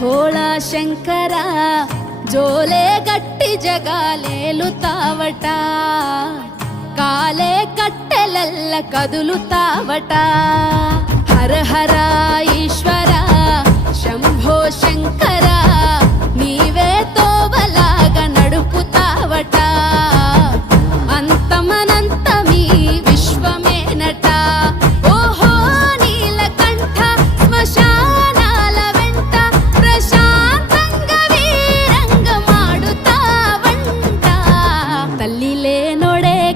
భోళా శంకర జోలే గట్టి జగాలేలుతావట, కాలే కట్టెలల్ల కదులుతావట. హర హర ఈశ్వర శంభో శంకర నీవే తోవలాగా నడుపుతావట. అంతమనంత